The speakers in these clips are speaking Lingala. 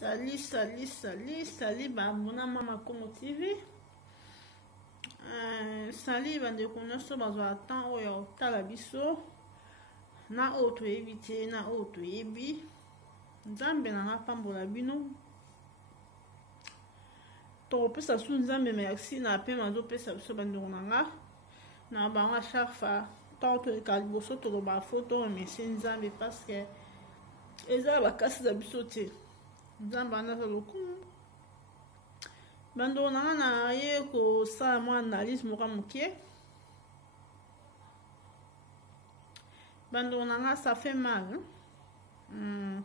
Salut, bah, mon maman comme TV. Salut, bande konoso bazwa temps oyo tala biso na auto éviter na auto ebi. Nzambe na pambola bino. To pesa su nzambe merci na pe mazo pesa biso bande konanga. Na banga chaque tant que kaliboso to ba photo merci nzambe parce que eza ba kasi za biso te. Nzambe na lokumu. Bando na ye ko sa mo analyse mo kamuke. Bando na ça fait mal.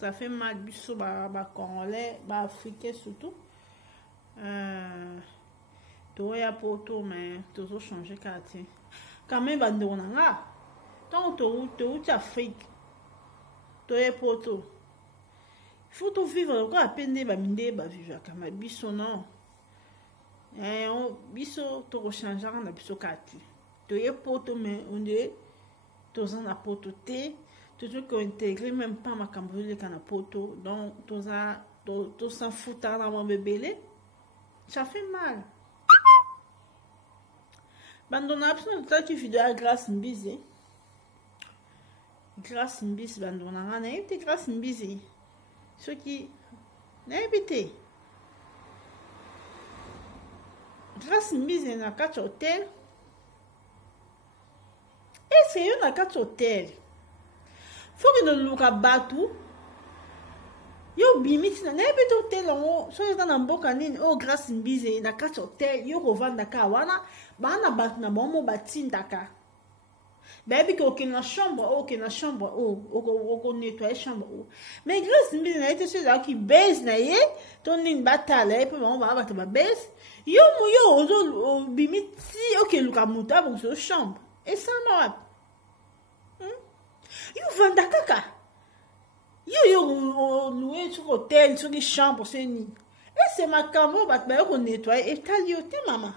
Ça fait mal biso ba congolais, ba africain surtout. To ya poto mais toujours changer quartier. Quand même bando na tant to Afrique. To ya poto. Il faut tout vivre quoi à peine ba minde ba vivre comme biso non. Biso to changer na biso kati to ye poto mais on est tous en poto te toujours qu'on intégrer même pas ma cambole kana poto donc to s'en foutre dans mon bébé ça fait mal bandona absolument ça tu vidéo à grâce mbisi bandona na été grâce mbisi ce qui n'a évité grâce mise na kati hotel et c'est une kati hotel faut que nous luka batu yo bimiti na ebito hotel on so na mboka nini o grâce mise na kati hotel yo kovanda ka wana bana batu na bomo batindaka baby ko na chambre o nettoyer chambre mais grâce mise na été ceux qui baise na ye toning batala et puis on va battre ba baise yo ozo bimiti ok luka muta bon so chambre et ça non yo vanda kaka yo louer sur hôtel sur les chambres c'est ni et c'est ma camo bat ba ko nettoyer et taliote maman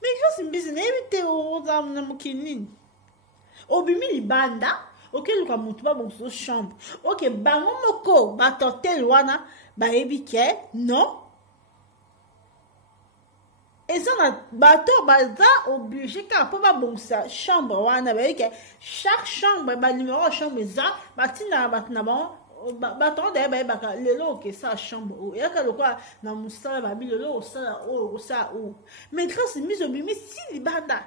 mais je suis business éviter o za na mukini obimi libanda ok luka muta bon so chambre ok bango moko ba hotel wana ba ebike non. Et ça na bateau baza obligé car pour ba bon ça chambre wana ba que chaque chambre ba numéro chambre za batina batna bon baton de ba lelo que ça chambre ya ka lokwa na musala ba bilelo osala o ça o mais grâce mise obimi si libanda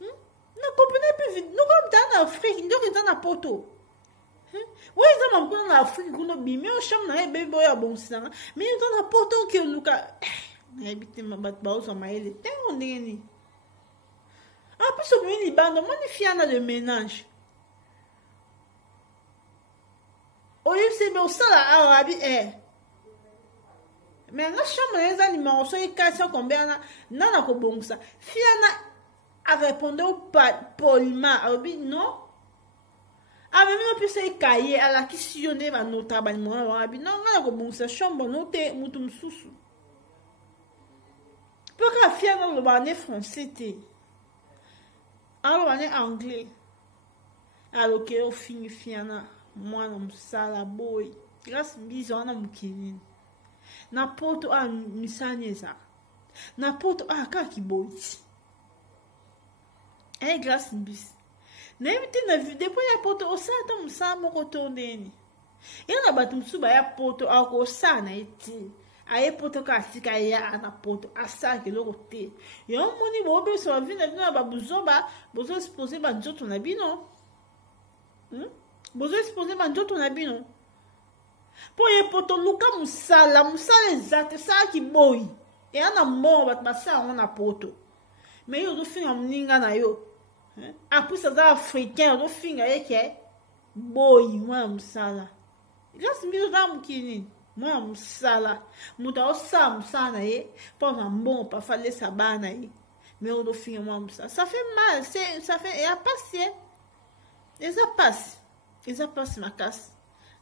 na comprenez plus vite nous comme dans Afrique nous dans na poto oui ça m'a dans Afrique qu'on obimi o chambre na bébé ya bon ça mais dans na poto que luka habité ma bat baosa maele tem ondeni ah puis so mini bando moni fiana de ménage o yuse be osala arabi mais na chambre les animaux so ikasa combien na ko bongsa fiana a répondu poliment arabi non ah mais non plus c'est cahier à la questionner va nota ba mo arabi non na ko bongsa chambre note mutum susu. Pourquoi faire dans le banné français en banné anglais alors que au fin fiana moi na sala boy grâce biso na mukini na poto a misanyeza na poto a kaki boy grâce bis na éviter na vie depuis ya poto osata musamo ko tondeni yana batum suba ya poto a ko sana eti aye poto ka tika ya na poto asa ke loko te yo moni bobe so vina ba buzoba bozo exposer ba njoto na bino bozo exposer ba njoto na bino po ye poto luka musala exact ça ki boy e ana mo bat basa on na poto mais yo do finga mninga na yo après ça africain do finga yeke boy moi musala just mi do mukini moi musala muta osa musana ye pendant bon pas fallait ça bana ye mais on doit finir moi musala ça fait mal ça fait et a passé et ça passe ma casse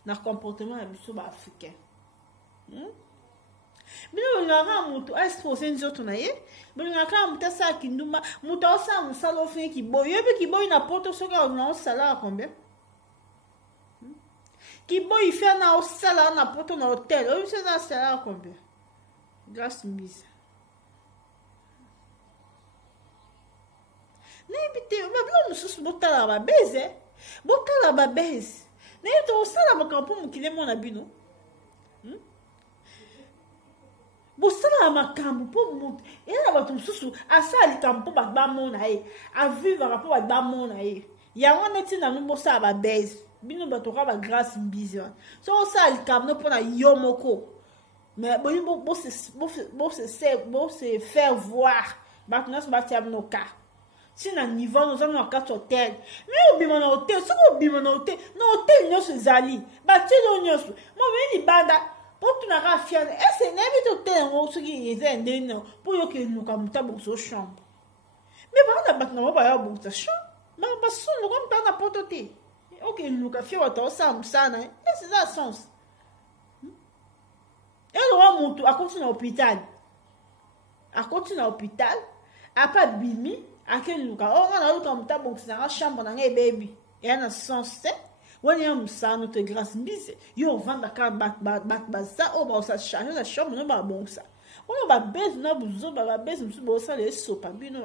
dans comportement biso ba africain bino ngaka muto exposer nzoto na ye bino ngaka muta sa kinduma muta osa musala ofin ki boy na poto soka na osala combien Kibo il fait na osala na poto na hôtel. Oh, c'est na salaire combien? Grâce mise. N'ébite, bablo mususu botala ba beze. Botala ba beze. N'ébite osala ba kampo mukile mona bino. Bosala makambo po monte. Et là ba mususu asali kampo ba mona e. A vivre rapport ba mona e. Ya wana tina no bosala ba beze. Bino batoka ba grâce mise. So osali kampo no pona yomoko. Mais bon se faire voir. Maintenant se battre no cas. Si na niveau nous avons un cas hôtel. Mais obima na hôtel, so obima na hôtel. Na hôtel nyoso zali. Ba tilo nyoso. Mo veni banda. Pour tu na ka fiane. Et c'est n'habite hôtel ngo so ki eze ndeno. Pour yo ke nuka muta bon so chambre. Mais ba na batna ba ya bon sa chambre. Ma ba so no comme ta na potote. OK nuka fie wa to sa msana. Et c'est ça sens. Elle va monter à continuer à l'hôpital. À continuer à l'hôpital. À pas bimi. À quel lugar. Oh, on a eu comme ta bon, c'est dans la chambre, on a un baby. Et on a sensé. On a un ça, notre grâce mise. Yo, vend la carte, ça. Oh, bah, ça change la chambre, non, bah, bon, ça. On a baisse, on a besoin, bah, baisse, on a besoin, les sopas, bino.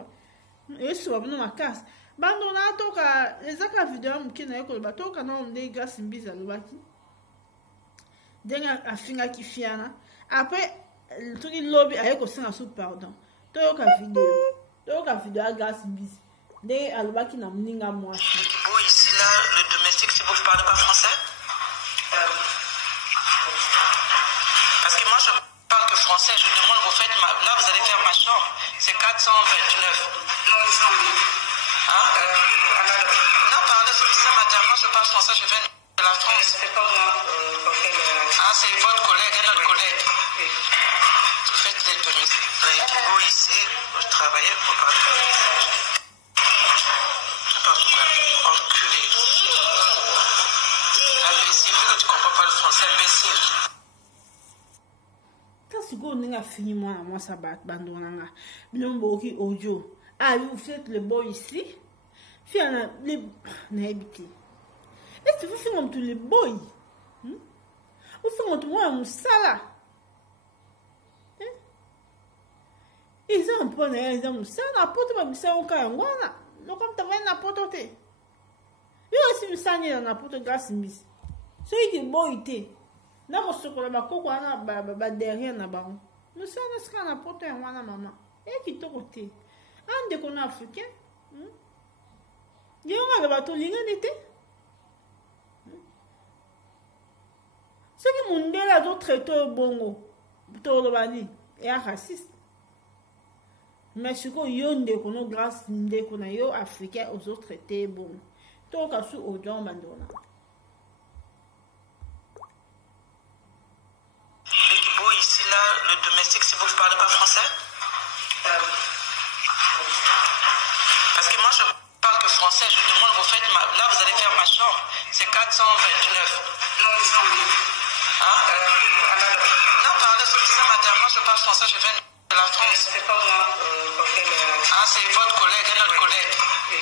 Les sopas, non, ma casse. Bah, on a tout cas, les accords vidéo, qui n'a pas le bateau, quand on a des grâces mise à l'obaki. Denga afinga kifiana après tout il lobby avec aussi na sous pardon to ka vidéo à grâce bis de alobaki na mninga moi ici là le domestique si vous ne parlez pas français parce que moi je parle que français je demande vous faites là vous allez faire ma chambre c'est 429 hein non pardon c'est madame moi je parle français je viens de la France c'est pas moi ah, c'est votre collègue, un autre collègue. Oui. Vous faites les domestiques ici, vous travaillez pour pas. Je sais pas pourquoi. Enculé. Imbécile, vu que tu comprends pas le français, imbécile. Quand ce qu'on a fini, moi, ça bat, bandonanga. Bien, beaucoup audio. Ah, vous faites le boy ici. Fiana, les. N'habitez. Est-ce que vous faites comme tous les boys? Vous faites moi un sala. Ils ont un peu de temps, ça, porte ma mission au cas, non, comme tu vas n'importe où. Yo, si vous savez, dans n'importe où, grâce mise. Celui qui est bon, il est. Non, moi, ce que la coco, on a derrière, na baron. Nous sommes ce qu'on a porté à moi, maman. Et qui te côté. Un des qu'on a africain. Il y a un bateau, il y a un été. Ce qui m'ont dit là, d'autres traiteurs bongo, tout le bani, et un raciste. Mais ce qu'on y a des qu'on grâce des qu'on a eu africains aux autres traités bon. Tout cas sous au John Bandona. L'équipe ici là, le domestique, si vous ne parlez pas français. Parce que moi je parle que français, je demande vous faites là vous allez faire ma chambre, c'est 429. Hein? Non, pardon, c'est madame, moi je parle français, je viens de la France. C'est pas moi. Ah, c'est votre collègue, un autre collègue. Oui.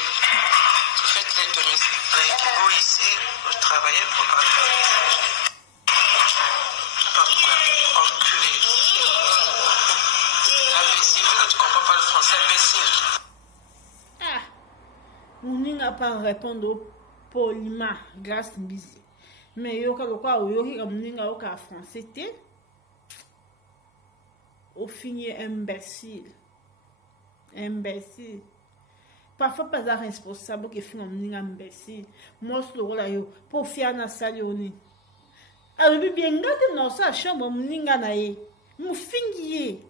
Vous faites les domestiques ici, vous travaillez pour pas. Je sais pas pourquoi. Enculé. Imbécile, vu que tu comprends pas le français, imbécile. Ah, on n'a pas répondu poliment, grâce à Bizi. Mais yo ka lokwa yo ki kamninga yo ka français te au fini imbécile parfois pas la responsable que fin kamninga imbécile moi ce rôle là yo pour faire na salioni alors bien ngate na sa chambre mninga na ye mu fingiye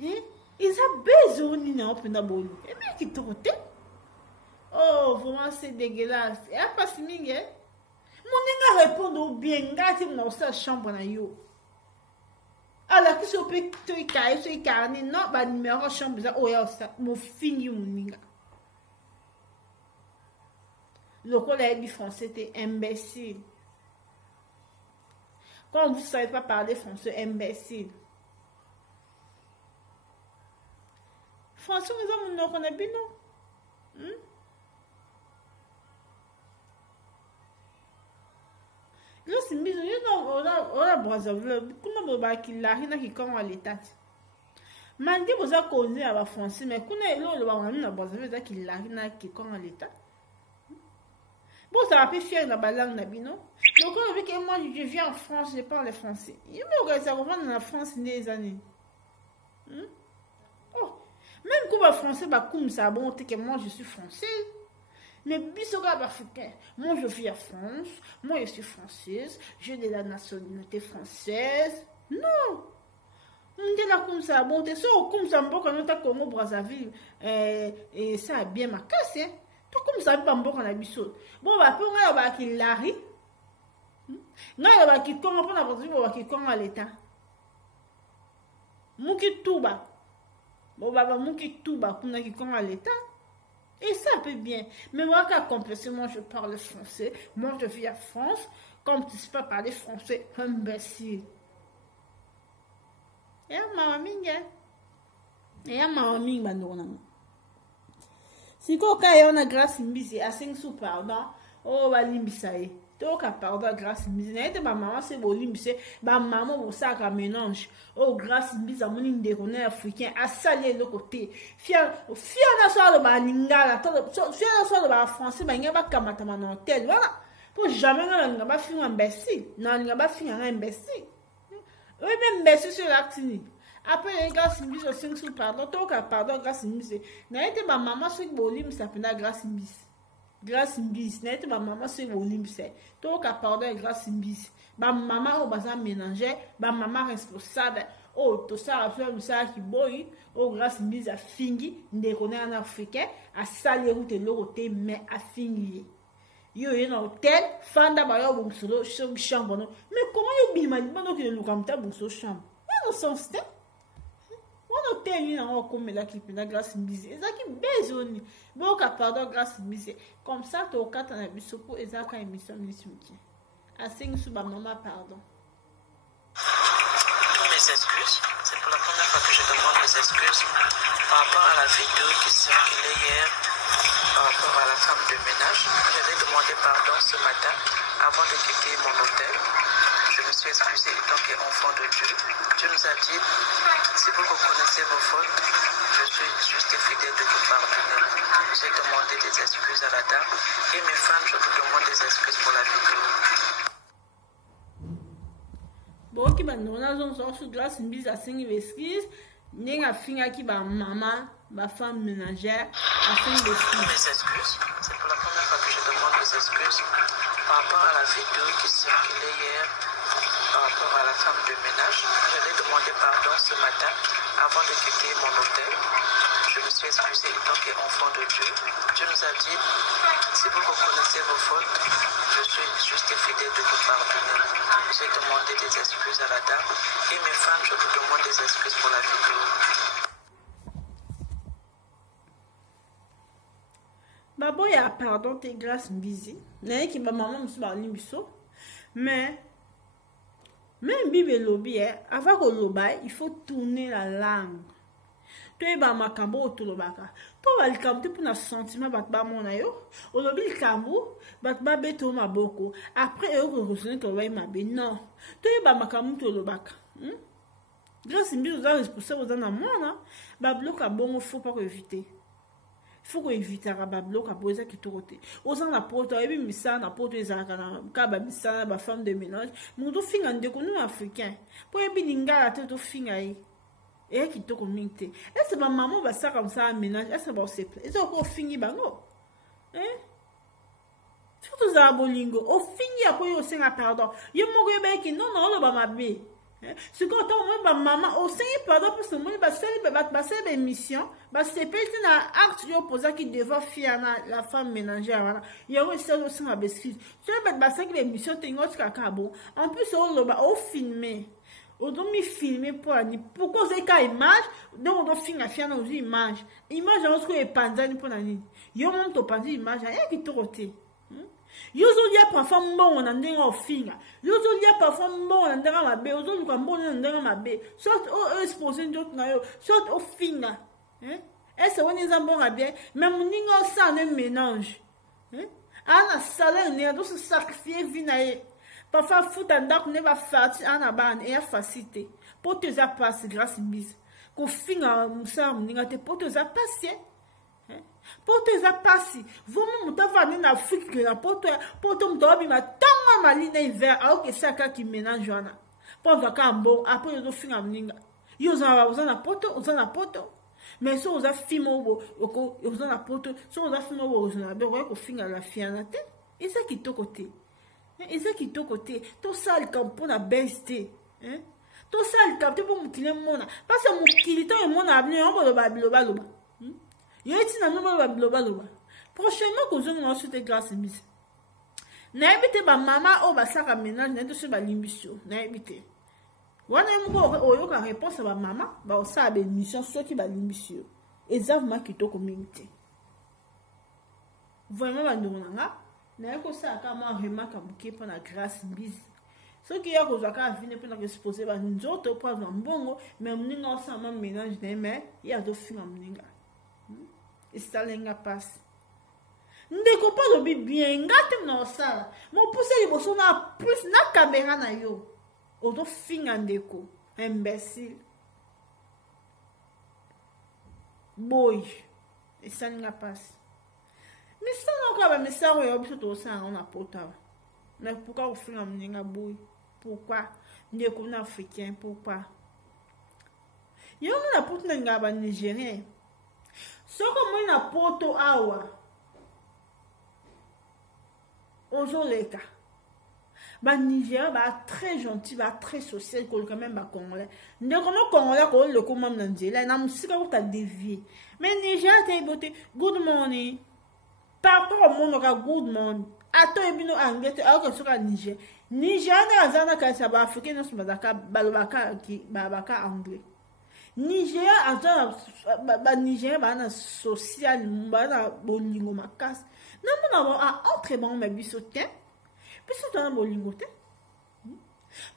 ils a besoin ni na opena bolu et bien qui te oh vraiment c'est dégueulasse et a pas mingi mon nègre répond bien, gâté dans sa chambre na yo. Alors que ce peut te cailler, ce carnet, non, bah numéro chambre, oh ya ça, mon fini mon nègre. Le collègue français était imbécile. Quand vous ne savez pas parler français, imbécile. Français, nous avons un bien non? Le boza Brazzaville kuna boba kilari na kikongo à l'état mandi boza causer à ba français mais kuna elo lo ba wani na Brazzaville za kilari na kikongo à l'état bon ça va plus fier na ba langue na bino donc avec moi je viens en France je parle français il me regarde ça comprendre en France des années oh même quand ba français ba comme ça bon que moi je suis français. Mais bisoga africain, moi je vis en France, moi je suis française, j'ai de la nationalité française. Non! On dit là comme ça, bon, t'es sûr comme ça, bon, quand on t'a Congo Brazzaville, et ça a bien ma casse, hein. Toi comme ça, pas bon, quand on a biso. Bon, bah, pour moi, on va qu'il l'arrive. Non, on va qu'il Congo, on va qu'il Congo à l'état. Mouki Touba. Bon, bah, Mouki Touba, qu'on a qu'il Congo à l'état. Et ça peut bien. Mais moi, quand complètement je parle français, moi je vis en France, comme tu ne sais pas parler français, imbécile. Et à ma mamie, et à ma mamie, non. Si on a grâce à Mbisi, à 5 sous pardon, oh, va l'imbisaï. Donc, pardon, grâce à Mbisi. N'est-ce pas maman, c'est bon, l'imbisaï. Ma maman, vous savez, mélange. Oh, grâce à Mbisi, à mon indéroné africain, à saler le côté. Fier na soir de ma lingala, fier na soir de ma français, mais il n'y a pas kamata mon hôtel. Voilà. Pour jamais, on n'a pas fait un imbécile. Non, on n'a pas fait un imbécile. Oui, même imbécile sur l'actini. Après, grâce à Mbisi, au 5 sous pardon, donc, pardon, grâce à Mbisi. N'est-ce pas maman, c'est que Bolim s'appelle grâce à Mbisi. Grâce Mbisi, n'est-ce pas maman, c'est Bolim, c'est. Donc, pardon, grâce Mbisi. Ma maman, au bazar mélanger, ma maman responsable. Oh, tout ça, a fait ça qui boy. Oh, grâce Mbisi à fingi, ne connaît un africain, à saler route et l'autre, mais à fingi. Yo, un hôtel, fanda bayo, bon, solo, chambre. Mais comment yo bimani, bon, que le camta, bon, so chambre. Il y a un sens, hein? On hôtel, il y a un comme la qui peut la grâce Mbisi. Et ça qui besoin. Bon, pardon, grâce Mbisi. Comme ça, tu as 4 ans à Bissoko, et ça, quand émission, à 5 sous ma maman, pardon. Tous mes excuses. C'est pour la première fois que je demande mes excuses par rapport à la vidéo qui circulait hier par rapport à la femme de ménage. J'avais demandé pardon ce matin avant de quitter mon hôtel. Je me suis excusée en tant qu'enfant de Dieu. Dieu nous a dit, si vous reconnaissez vos fautes, je suis juste et fidèle de vous pardonner. J'ai demandé des excuses à la dame et mes femmes, je vous demande des excuses pour la vidéo. Bon, qui va nous avons sur glace une bise à 5 excuses. N'est pas fini qui va maman, ma femme ménagère, à 5 excuses. Mes excuses. C'est pour la première fois que je demande des excuses par rapport à la vidéo qui circulait hier par rapport à la femme de ménage. J'avais demandé pardon ce matin avant de quitter mon hôtel. Je me suis excusée en tant qu'enfant de Dieu. Dieu nous a dit, si vous reconnaissez vos fautes, je suis juste et fidèle de vous pardonner. J'ai demandé des excuses à la dame et mes femmes, je vous demande des excuses pour la vidéo. Babo ya pardon tes grâces busy. N'est qui ma maman me soit limbiso. Mais même bibe lobby avant que loba, il faut tourner la langue. Toi ba makambo otolobaka. Toi ba likamte pour na sentiment bat ba mona yo. O lobi likambo bat ba beto maboko. Après eux reconnaître que va mabe. Non. Toi ba makambo tolobaka. Grâce mbi aux responsable aux amona. Ba bloka bon faut pas éviter. Il faut éviter à bablo à poser qui tourte. Aux en la porte, et puis missa na porte les arcanes, kaba missa ba femme de ménage. Mon do finga de nous africain. Pour ebininga la tête au finga et qui to communauté. Est-ce que ma maman va ça comme ça à ménage? Est-ce que va se plaît? Est-ce qu'on finit bango? Hein? Surtout ça bolingo. Au fini après au senga pardon. Yo mo go qui non non le ba mabe. Ce quand on va maman au sein pardon pour ce monde va célébrer mission va se péter na acte yo posa qui devait faire la femme ménagère voilà il y a aussi au sein à besquise tu va ça qui l'émission tengo kakabo en plus on le va au filmer on doit me filmer pour ani pourquoi c'est ka image donc on doit finir faire nos images image on se que panzani pour nani yo monte au panzi image rien qui toroté Yozolia parfois bon on ndenge ofinga yozolia parfois bon on ndenge mabe yozolia bon on ndenge mabe soit o exposer d'autres na yo soit ofinga est-ce on est bon bien même ningo ça ne mélange ana salaire ne do se sacrifier vinae parfois futa ndako ne ba fati ana ban e facilité poto za passe grâce bis ko finga musa mninga te poto za passe poto za passe vomo mutava ni na Afrique na poto mtobi matanga malina hiver au que ça qui mélange wana poto ka mbo après yo finga mninga yo za na poto mais so za fimo bo yo za na poto so za fimo bo na be ko finga la fiana te et ça qui to côté et ça qui to côté to sal campo na besté to sal campo pour mukile mona parce que mukili to mona abni on bo ba loba yo eti na no ba loba prochainement ko zo na soute grâce mise na ebite ba mama o ba saka ménage na to se ba limbisio na ebite wana mbo oyo ka réponse ba mama ba o sa be mission soki ba limbisio exactement qui to communauté vraiment ba ndonga na ko sa ka ma remarque buke pour la grâce mise ce qui ya ko za ka vine pour na exposer ba nzoto pour na mbongo mais mninga o sa ma ménage na mais ya do finga mninga estalenga passe ndeko pa lobi bien ngate na osala mo pousse liboso na plus na caméra na yo odo finga ndeko imbécile boy estalenga passe misano ka ba misaro yo biso to sa on a pota mais pourquoi o finga mninga boy pourquoi ndeko na africain pourquoi yo na poto na ngaba nigérien soko moi na poto awa ozoleka ba Nigeria ba très gentil ba très social ko quand même ba congolais ndeko no congolais ko le ko mam na nzela na musika ko ta dévier mais Nigeria te bote good morning partout au monde ka good morning ato ebino anglais ako soka Nigeria na zana ka sa ba africain no sumazaka balobaka ki babaka anglais Nigeria azana ba Nigeria ba na social ba na bolingo makasi na mona a entre bon mais bisotin bisotin bolingo te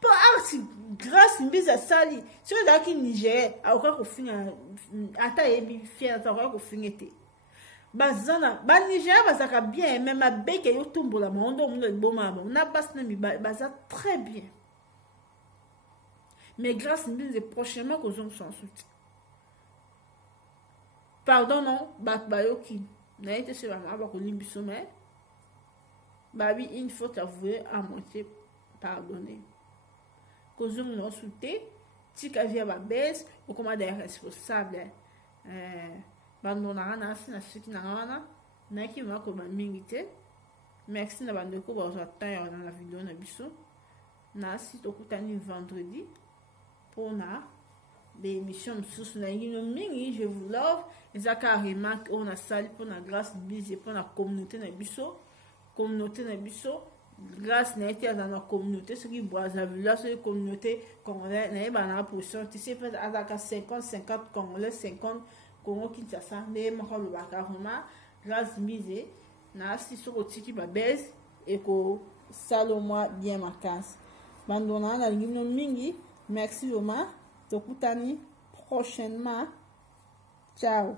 pour arti grâce mbisa sali sur da ki Nigeria akoka ko finga ata ebi fier ata ko fingete bazana ba Nigeria bazaka bien même abeke yo tombola mondo mundo boma na basna mi baza très bien. Mais grâce à prochainement que nous sommes soutien. Pardon non, Bakbayoki. N'a été sur la main pour l'imbisso mais Babi, il faut avouer à moitié pardonner. Que nous sommes soutien, tika via ba baisse, ou comment des responsables. Bandona na si na suki na wana, na ki ma ko ba mingite. Merci na bandeko ba otaya dans la vidéo na biso. Na si tokutani vendredi. Pour l'émission sous la mingi, je vous love. Et ça carrément on a sali pour la grâce bise pour la communauté na biso grâce na été dans la communauté ce qui boit la villa sur la communauté congolais na ba na position tu sais peut à 50 congolais 50 Congo Kinshasa ne mako le bakaroma grâce bise na si sur otiki ba base et ko salomwa bien makasi bandona na mingi. Merci Oma, tokutani prochainement. Ciao.